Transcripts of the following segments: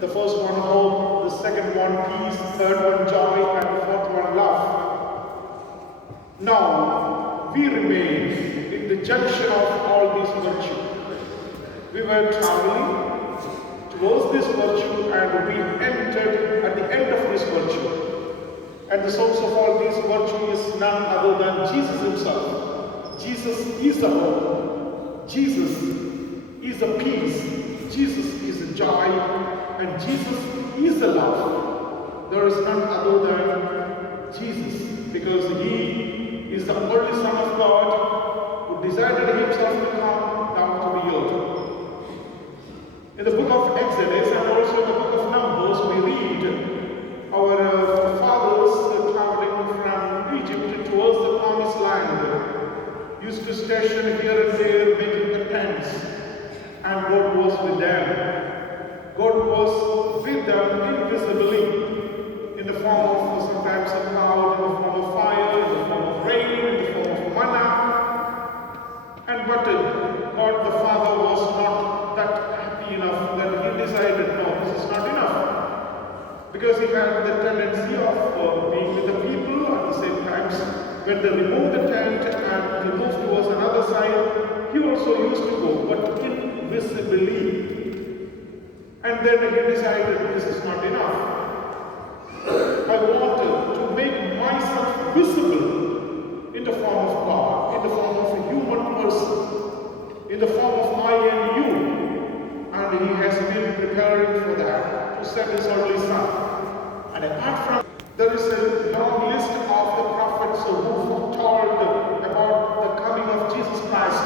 The first one, hope. The second one, peace. The third one, joy. And the fourth one, love. Now, we remain in the junction of all these virtues. We were traveling towards this virtue and we entered at the end of this virtue. And the source of all these virtues is none other than Jesus himself. Jesus is the hope. Jesus is the peace. Jesus is the joy. And Jesus is the love. There is none other than Jesus, because he is the only Son of God who decided himself to come down to the earth. In the book of Exodus and also in the book of Numbers, we read our fathers traveling from Egypt towards the promised land used to station here and there making the tents, and God was with them. God was with them invisibly in the form of sometimes a cloud, in the form of fire, in the form of rain, in the form of manna. And but God the Father was not that happy enough that he decided, no, this is not enough. Because he had the tendency of being with the people at the same time. When they removed the tent and they moved towards another side, he also used to go, but invisibly. And then he decided, this is not enough. I wanted to make myself visible in the form of God, in the form of a human person, in the form of I and you. And he has been preparing for that, to send his only Son. And apart from, there is a long list of the prophets who foretold about the coming of Jesus Christ,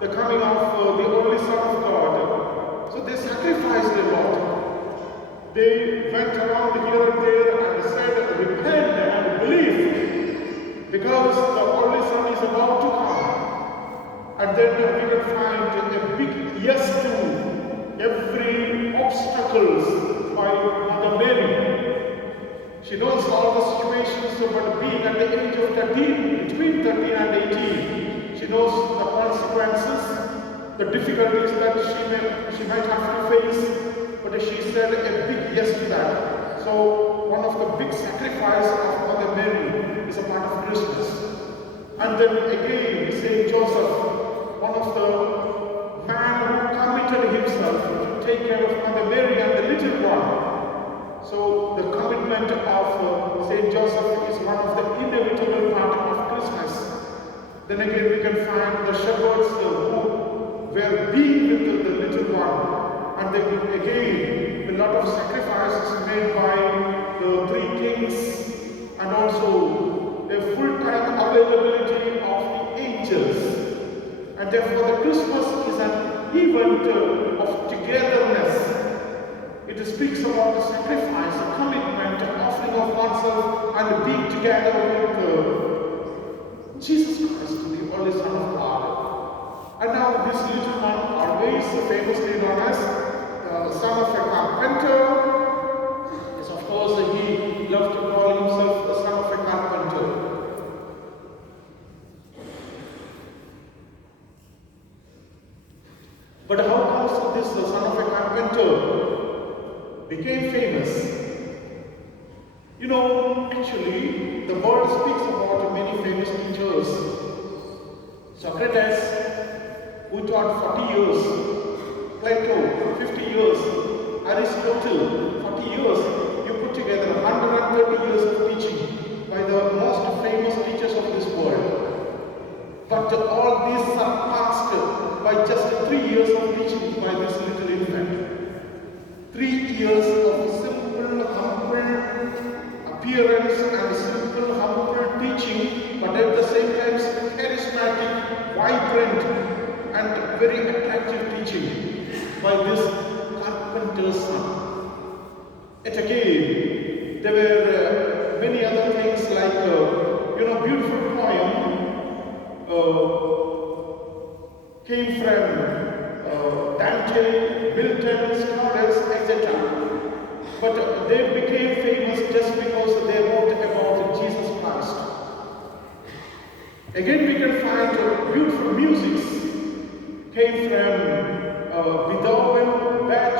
the coming of the only Son of God. So they sacrificed a lot. They went around here and there and said, repent and believe, because the only Son is about to come. And then we can find a big yes to every obstacles by Mother Mary. She knows all the situations, but being at the age of 13, between 13 and 18, she knows the consequences, the difficulties that she might have to face, but she said a big yes to that. So one of the big sacrifices of Mother Mary is a part of Christmas. And then again, Saint Joseph, one of the man who committed himself to take care of Mother Mary and the little one. So the commitment of Saint Joseph is one of the inevitable part of Christmas. Then again, we can find the shepherds who were being with the little one, and then again a lot of sacrifices made by the three kings, and also a full-time availability of the angels. And therefore the Christmas is an event of togetherness. It speaks about the sacrifice, the commitment, the offering of oneself, and being together with Jesus Christ, the only Son of God. And now this little one, always famously known as the son of a carpenter. Yes, of course, he loved to call himself the son of a carpenter. But how comes this son of a carpenter became famous? You know, actually, the world speaks about many famous teachers. Socrates, who taught 40 years, Plato, 50 years, Aristotle, 40 years. You put together 130 years of teaching by the most famous teachers of this world. But all these surpassed by just 3 years of teaching by this little infant. 3 years of simple, humble appearance and simple, humble teaching, but at the same time charismatic, vibrant, and very attractive teaching by this carpenter's son. Yet again, there were many other things like, beautiful poem came from Dante, Milton, scholars, etc. But they became famous just because they wrote about Jesus Christ. Again, we can find beautiful music came from Beethoven, Bach,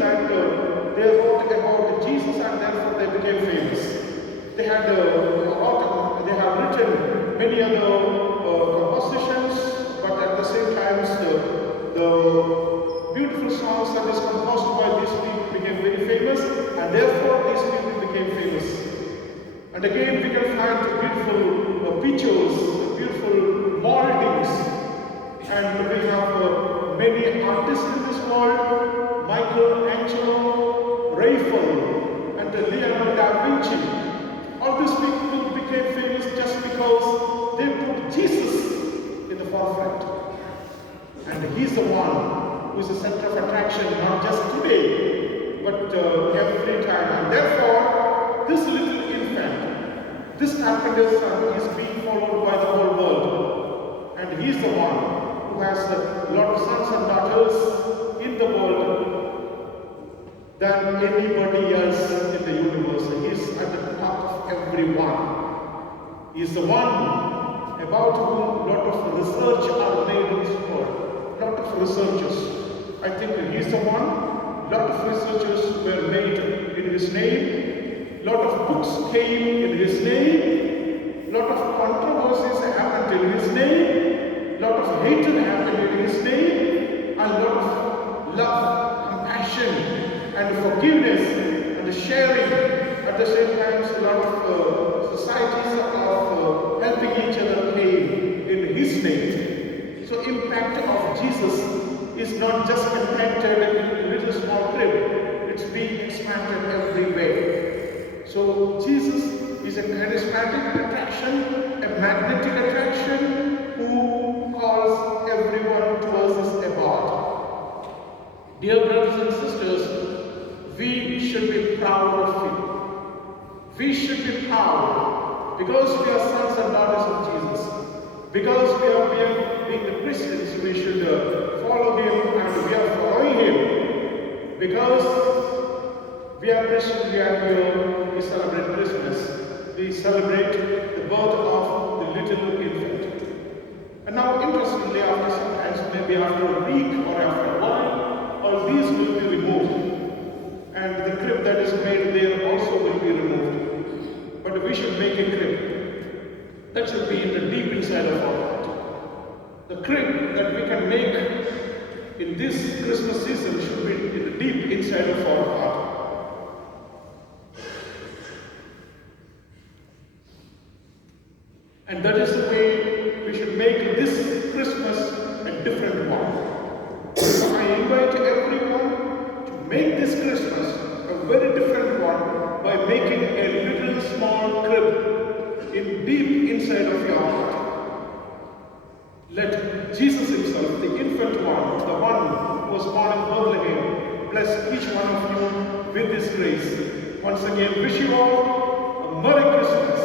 that they wrote about Jesus and therefore they became famous. They have written many other compositions, but at the same time, the beautiful songs that is composed by these people became very famous, and therefore these people became famous. And again, we can find beautiful pictures, beautiful moldings, and we have many artists in this world: Michelangelo, Raphael, and Leonardo da Vinci. All these people became famous just because they put Jesus in the forefront. And he's the one who is the center of attraction, not just today, but every time. And therefore, this little infant, this carpenter's son, is being followed by the whole world. And he's the one who has a lot of sons and daughters in the world than anybody else in the universe. He's at the top of everyone. He's the one about whom a lot of research are made in this world. A lot of researchers. I think he's the one. A lot of researchers were made in his name. A lot of books came in his name. A lot of controversies happened in his name. A lot of hatred happened in his name. And a lot of love, compassion, and forgiveness, and sharing. At the same time, a lot of societies of helping each other came in his name. So impact of Jesus is not just implanted in a little small crib. It's being expanded everywhere. So Jesus is a charismatic attraction, a magnetic attraction, who calls everyone towards his abode. Dear brothers and sisters, we should be proud of him. We should be proud because we are sons and daughters of Jesus. Because we are being the Christians, we should follow him, and we are following him. Because we are Christians, we are here, we celebrate Christmas. We celebrate the birth of the little infant. And now, interestingly, after sometimes, maybe after a week or after a while, all these will be removed. And the crib that is made there also will be removed. But we should make a crib that should be in the deep inside of our heart. The crib that we can make in this Christmas season should be in the deep inside of our heart. And that is the way we should make this Christmas a different one. So I invite everyone to make this Christmas a very different one by making a little small crib in deep inside of your heart. Let Jesus himself, the infant one, the one who was born in Bethlehem, bless each one of you with this grace. Once again, wish you all a Merry Christmas.